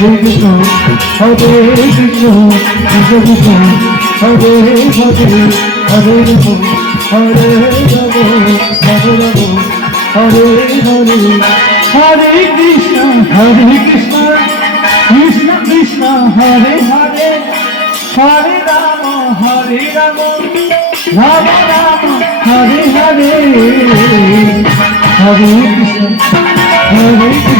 Hare Krishna Hare Krishna Krishna Hare Hare Hare Ram Hare Ram Ram Ram, Hare Hare Hare Krishna Hare Krishna Krishna Krishna, Hare Hare Hare Ram Hare Ram Ram Ram, Hare Hare Hare Krishna Hare Krishna.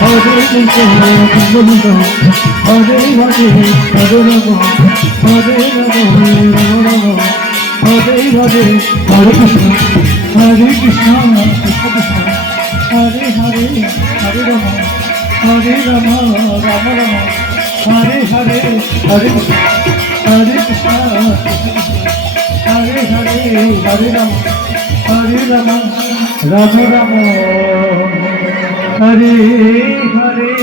Hare Krishna Krishna Hare Hare Hare Ram Hare Ram Ram Ram Hare Hare Hare Krishna Hare Krishna Krishna Krishna Hare Hare Hare Ram Hare Ram Ram Ram Hare Hare Hare Krishna Hare Krishna Hare Hare Hare Ram Hare Ram Ram Ram Hare Hare